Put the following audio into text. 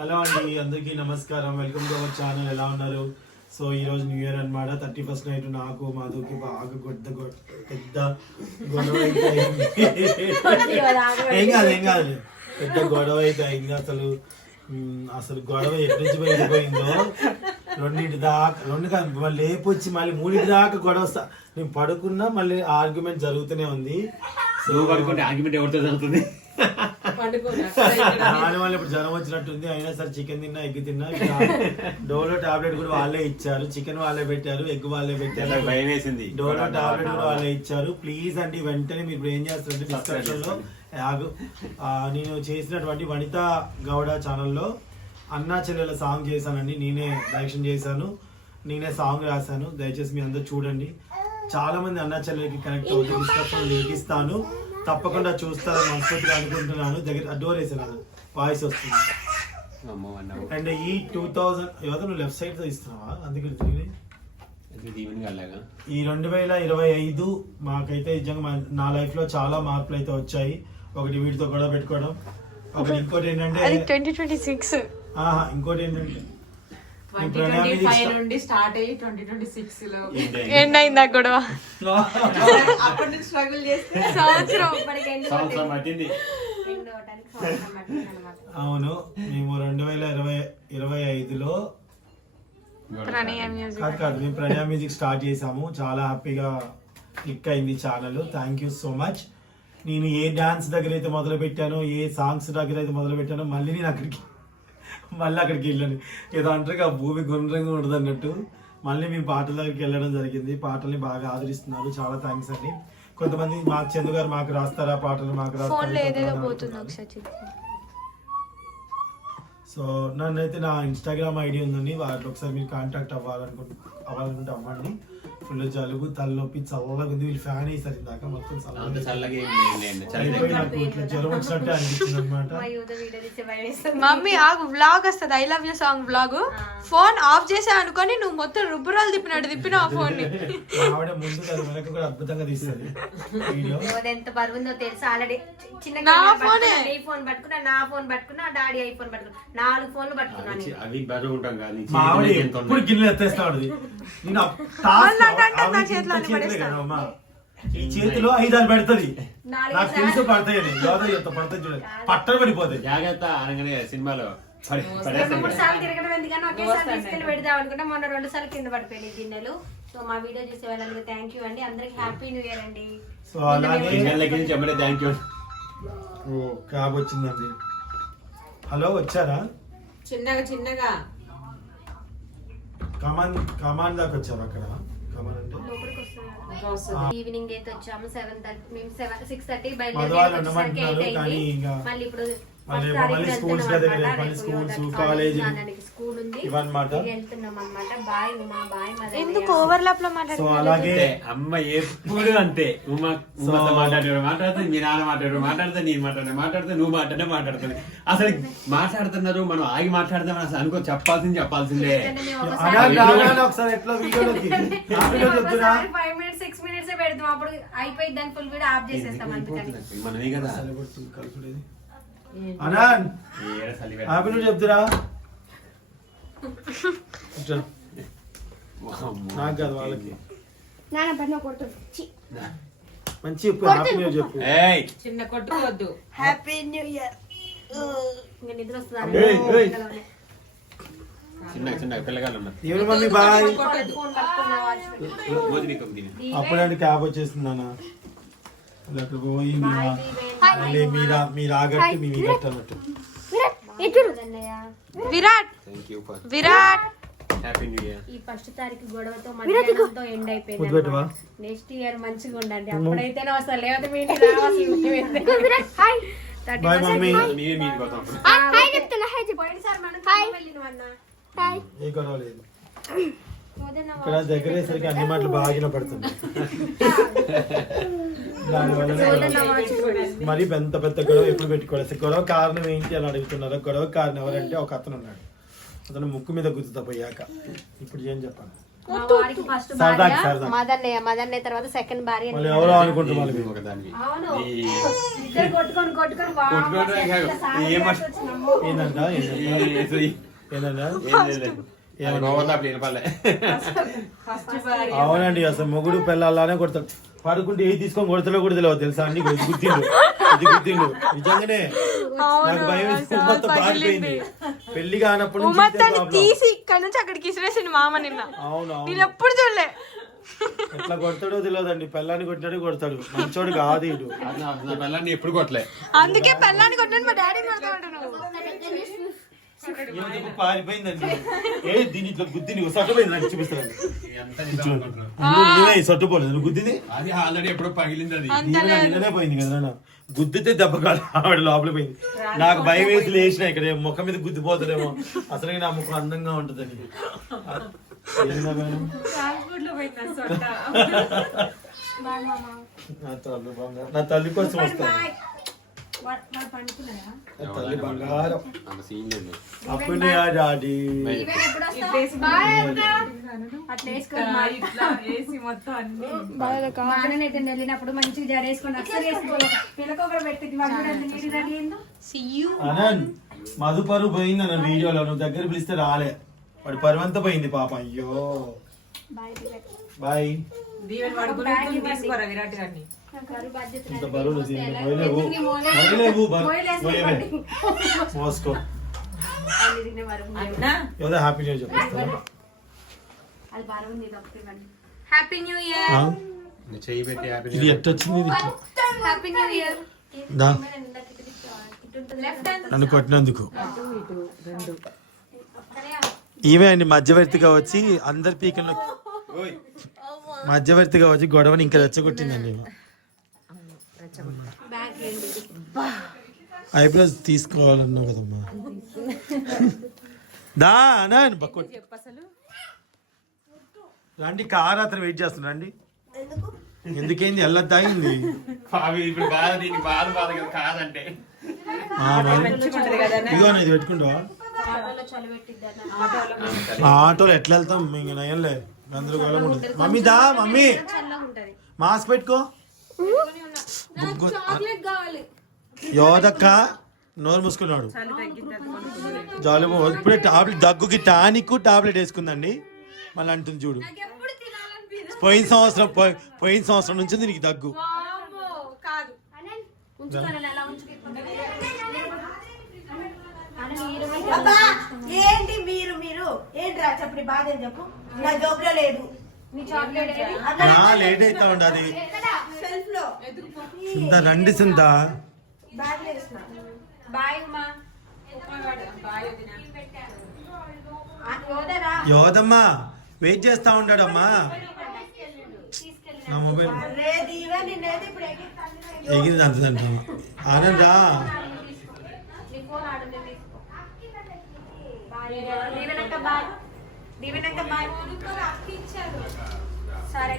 Hello అండి, అందరికీ నమస్కారం. Welcome to our channel. ఎలా ఉన్నారు? సో ఈ రోజు న్యూ ఇయర్ అన్నమాట. 31st నైట్ నాకు మాధుకి బాగా పెద్ద గొడవ అయితే అయింది. ఏం కాదు పెద్ద గొడవ అయితే అయింది. అసలు గొడవ ఎటు నుంచి బయటపోయిందో రెండు కాదు మళ్ళీ లేపొచ్చి మళ్ళీ 3 దాకా గొడవ వస్తా. నేను పడుకున్నా మళ్ళీ ఆర్గ్యుమెంట్ జరుగుతూనే ఉంది. ఆర్గ్యుమెంట్ ఎవరితో జరుగుతుంది? వాళ్ళు ఇప్పుడు జ్వరం వచ్చినట్టుంది. అయినా సరే చికెన్ తిన్నా, ఎగ్ తిన్నా. డోలో టాబ్లెట్ కూడా వాళ్ళే ఇచ్చారు. చికెన్ వాళ్ళే పెట్టారు, ఎగ్ వాళ్ళే పెట్టారు. భయం వేసింది. డోలో టాబ్లెట్ కూడా వాళ్ళే ఇచ్చారు. ప్లీజ్ అండి, వెంటనే మీరు ఏం చేస్తారంటే డిస్క్రిప్షన్ లో నేను చేసినటువంటి వనిత గౌడ ఛానల్లో అన్నా చెల్లెల సాంగ్ చేశానండి. నేనే డైరెక్షన్ చేశాను, నేనే సాంగ్ రాశాను. దయచేసి మీ అందరూ చూడండి. చాలా మంది అన్నా చెల్లెలకి కనెక్ట్ అవుతుంది. డిస్క్రిప్షన్ లింక్ ఇస్తాను, తప్పకుండా చూస్తారని మనస్ఫూర్తిగా అనుకుంటున్నాను. దగ్గర డోర్ వేసాను, వాయిస్ వస్తుంది. అండ్ ఈ 2000 నువ్వు లెఫ్ట్ సైడ్ ఇస్తున్నావా? అందుకే ఈ 2025 మాకైతే నిజంగా నా లైఫ్ లో చాలా మార్పులు అయితే వచ్చాయి. ఒకటి వీటితో కూడా పెట్టుకోవడం, ఒకటి ఇంకోటి ఏంటంటే 2026 ఇంకోటి ఏంటంటే 2025 నుండి స్టార్ట్ అయ్యి 2026 లో ఎండ్ అయిందా గొడవ? అప్పటి నుంచి స్ట్రగుల్ చేస్తే సంవత్సరం అవును. మేము 2025లో మేము ప్రణయ మ్యూజిక్ స్టార్ట్ చేసాము. చాలా హ్యాపీగా క్లిక్ అయింది channel. Thank you so much. నేను ఏ డాన్స్ దగ్గర అయితే మొదలు పెట్టానో, ఏ సాంగ్స్ దగ్గర అయితే మొదలు పెట్టానో, మళ్ళీ నేను అక్కడికి వెళ్ళాను. ఏదో అంటారు ఆ భూమి గుండ్రంగా ఉండదు అన్నట్టు మళ్ళీ మేము పాటల దగ్గరికి వెళ్ళడం జరిగింది. పాటల్ని బాగా ఆదరిస్తున్నారు. చాలా థ్యాంక్స్ అండి. కొంతమంది మాకు చందు గారు మాకు రాస్తారా పాటలు, మాకు రాస్తారు. సో నన్నైతే నా ఇన్స్టాగ్రామ్ ఐడి ఉందండి, వాటిలో ఒకసారి మీరు కాంటాక్ట్ అవ్వాలనుకుంటే అవ్వండి. ఫుల్ జలుబు, తలనొప్పి, చల్లగా ఉంది. వీళ్ళు ఫ్యాన్ వేసారు ఇందాక, మొత్తం జ్వరం వచ్చినట్టే అనిపించింది అనమాట. మమ్మీ ఆగు, వ్లాగ్ వస్తుంది, I love you song vlog. Phone off చేసా అనుకొని నువ్వు మొత్తం రుబ్బురాలు తిప్పిన ఆ ఫోన్ ని. ఆవిడ ముందు వెనక కూడా అద్భుతంగా తీస్తుంది వీడియో. ఎంత బరువుందో తెలుసా? ఆల్రెడీ చిన్న నా ఫోనే ఫోన్ పట్టుకున్నా, నా ఫోన్ పట్టుకున్నా, డాడీ ఐఫోన్ పట్టుకున్నా, 4 ఫోన్లు పట్టుకున్నాను. అవి బరువు ఉంటాం కానీ మా ఆవిడ ఎప్పుడు గిన్నెలు ఎత్తేస్తాడు. ఈ చేతిలో 5 పెడుతుంది. నాకు తెలుసు పడతాయని, పడతాయి చూడండి, పట్టణ పడిపోతాయి. జాగ్రత్త అనగానే సినిమాలో 2-3 సార్లు తిరగడం ఎందుకని ఒకేసారి తీసుకెళ్ళి పెడదాం అనుకుంటే మొన్న 2 సార్లు కింద పడిపోయినాయి గిన్నెలు. సో మా వీడియో చూసే వాళ్ళందరికీ థ్యాంక్ యూ అండి. అందరికి హ్యాపీ న్యూ ఇయర్ అండి. సో అలాగే థ్యాంక్ యూ. క్యాబ్ వచ్చిందండి. హలో, వచ్చారా? చిన్నగా కమాన్ దాకా వచ్చారు. అక్కడ కమాన్ అంటే ఈవినింగ్ అయితే వచ్చాము 7:30. మేము 6:30 బయలుదేరి. కానీ ఇంకా మళ్ళీ ఇప్పుడు మళ్ళీ స్కూల్స్ కాలేజ్ ఇవన్నమాట. ఎందుకు ఓవర్లాప్ లో సో అలాగే అమ్మ ఎప్పుడు అంతే. ఉమ్మతో మాట్లాడుతుంది, మీ నాన్న మాట్లాడితే నేను మాట్లాడితే నువ్వు మాట్లాడుతుంది. అసలు మాట్లాడుతున్నారు, మనం ఆగి మాట్లాడదాం అసలు అనుకో. చెప్పాల్సిందే ఒకసారి ఎట్లా 5 minutes 6 minutes పెడతాం. అప్పుడు అయిపోయి దాని ఫుల్ వీడియో ఆఫ్ చేసేస్తాం. మనమే కదా అనాన్ హ్యాపీ న్యూ చెప్తురా. నాకు కాదు, వాళ్ళకి మంచి హ్యాపీ న్యూ చెప్పు. చిన్న కొట్టుకోవద్దు. Happy new year. నిద్ర వస్తుంది. చిన్న పిల్లగాళ్ళు ఉన్నారు. ఎవరి మమ్మీ బాయ్. అప్పుడే క్యాబ్ వచ్చేస్తుంది అన్న. అక్కడ పోయి మీరు ఆగట్టు మీ అన్నట్టు. Virat happy new year. ఈ 1st తారీఖు గొడవతో మధ్యాహ్నంతో ఎండ్ అయిపోయింది. నెక్స్ట్ ఇయర్ మంచిగా ఉండండి. అప్పుడైతేనే వస్తారు, లేకపోతే మీ ఇంటికి ఏ గొడవ లేదు. ఇక్కడ దగ్గరేసరికి అన్ని మాటలు బాగా పడుతుంది. మరి పెద్ద గొడవ ఎప్పుడు పెట్టుకోవాలి? గొడవ కారణం ఏంటి అని అడుగుతున్నారు. గొడవ కారణం ఎవరంటే ఒక అతను ఉన్నాడు. అతను ముక్కు మీద గుర్తుతా పోయాక ఇప్పుడు ఏం చెప్పాలి? మా వాడికి ఫస్ట్ సరదాకి, భార్య సరదాకి. మదన్నయ్య తర్వాత సెకండ్ భార్య వాళ్ళు ఎవరో అనుకుంటారు వాళ్ళకి. ఒకదానికి. అవును ఈ- ఇద్దరు కొట్టుకొని కొట్టుకోవడం కాదు. ఏమస్- ఏందంట ఏందంట ఏం గోవర్లో అప్పుడు వినపాలే. ఫస్ట్ భార్య అవునండి, అసలు మొగుడు పిల్లలానే కొడతాడు. పడుకుంటే ఏది తీసుకొని కొడతాడో కూడా తెలియదు తెలుసా అండి. గుద్దిండు ఇది గుద్దిండు నిజంగానే. నాకు భయం వేసి ఉమ్మతో పారిపోయింది. పెళ్లి కానప్పుడు నుంచి ఇదే ఉమ్మత్తాన్ని problem. తీసి ఇక్కడ నుంచి అక్కడికి ఇసిరేసింది మామ నిన్న. అవును అవును. నేను ఎప్పుడు చూడలే. ఎట్లా కొడతాడో తెలియదండి. పెళ్ళాన్ని కొట్టినాడు కొడతాడు. మంచోడు కాదు ఇడు. నా పిల్లని ఎప్పుడు కొట్టలే. అందుకే పెళ్ళాన్ని కొట్టాను మా డాడీ కొడతాడు నువ్వు. ఎందుకు పారిపోయిందండి. ఏ దీని ఇట్లా గుద్దిని సట్టుపోయింది నాకు చూపిస్తాను. ఎంత నిజం అనుకుంటున్నావు? నువ్వే సట్టుపోలేదు నువ్వు గుద్దిది. అది ఆల్రెడీ ఎప్పుడో పగిలింది అది. నిన్ననే పోయింది కదా నాన్న. గుద్దితే దెబ్బ కాదు ఆవిడ లోపల పోయింది. నాకు భయం వేసి లేచిన ఇక్కడ ముఖం మీద గుద్దిపోతాడేమో. అసలు నా ముఖం అందంగా ఉంటుందని. ఏందా మేడం? ట్రాన్స్పోర్ట్ లో పోయింది సొట్ట. నా తల్లి కోసం వస్తాను. పండుకున్నారా నా తల్లి బంగారం. అంత సీన్ లేదు. అప్పుడే డాడీ. అట్లా వేసుకోవాలి ఇట్లా వేసి మొత్తం అన్ని మా అన్న అయితే వెళ్ళినప్పుడు మంచిగా జడేసుకొని అసలు వేసుకోవాలి పిల్లకొకరు పెట్టింది నీరు రెడీ అయిందో See you. అనంత్ మధు పరువు పోయింది అన్న వీడియోలో. నువ్వు దగ్గర పిలిస్తే రాలే. వాడి పరువంతా పోయింది పాప. అయ్యో బాయ్. దీవెన వాడు గురించి తీసుకోరా విరాట్ గారిని. ఇంత బరువులు పోయలేవు పోయలేవు పోయేవే మోసుకో. అన్నా ఏదో హ్యాపీ న్యూ ఇయర్ చెప్పేస్తాను. అది బరువు ఉంది తప్పివ్వండి హ్యాపీ న్యూ ఇయర్. నువ్వు చెయ్యి పెట్టి హ్యాపీ ఇది ఎట్టొచ్చింది ఇది? Happy new year. దా లెఫ్ట్ హ్యాండ్. నన్ను కొట్టినందుకు. ఇటు రెండు ఈమె అండి మధ్యవర్తిగా వచ్చి అందరి పీకల్లో మధ్యవర్తిగా వచ్చి గొడవని ఇంకా రెచ్చగొట్టిందండి. ఐప్లస్ తీసుకోవాలన్నావు కదమ్మా. దా అనా బక్కొట్టి రండి. కార్ అతను వెయిట్ చేస్తున్నా రండి. ఎందుకేంది ఎల్లద్దా అయింది. ఇప్పుడు బాధ దీనికి బాధ కదా కాదంటే. మంచిగుంటది కదా ఇదిగో ఇది పెట్టుకుంటావా? ఆటోలో చలి పెట్టిద్దాం ఆటోలో ఎట్లా వెళ్తాం ఇంక నయ్యలే గందరగోళం ఉంటుంది. మమ్మీ దా మమ్మీ చల్లగా ఉంటది మాస్క్ పెట్టుకో. చాక్లెట్ కావాలి యోదక్క నోరు మూసుకున్నాడు. చలి తగ్గిద్ది. జలుబు ఇప్పుడే టాబ్లెట్ దగ్గుకి టానిక్ టాబ్లెట్ వేసుకుందండి. మళ్ళీ అంటుంది చూడు. పోయిన సంవత్సరం నుంచి దీనికి దగ్గు. కాదు ఉంచుకోవాలి అలా ఉంచుకుంటే ఏంటి మీరు మీరు ఏంట్రా చెప్పండి బాధ ఏం చెప్పు. నా జోబులో లేదు. నీ చాక్లెట్ ఏది? లేట్ అవుతా ఉండదు. సెల్ఫ్ లో సింత రండి సింత. బ్యాగ్ వేసిన. బాయ్ ఉమా యోదరా యోదమ్మా వెయిట్ చేస్తా ఉంటాడమ్మా. నా మొబైల్ లేదు ఇవే నిన్నేది ఇప్పుడు ఎగిరి ఎగిరింది అంతదంట. ఆనంద్ రా. నీ ఫోన్ ఆడుంది తీసుకో బాయ్ దీవెనక్క బాయ్ దీవెనక్క బాయ్ సరే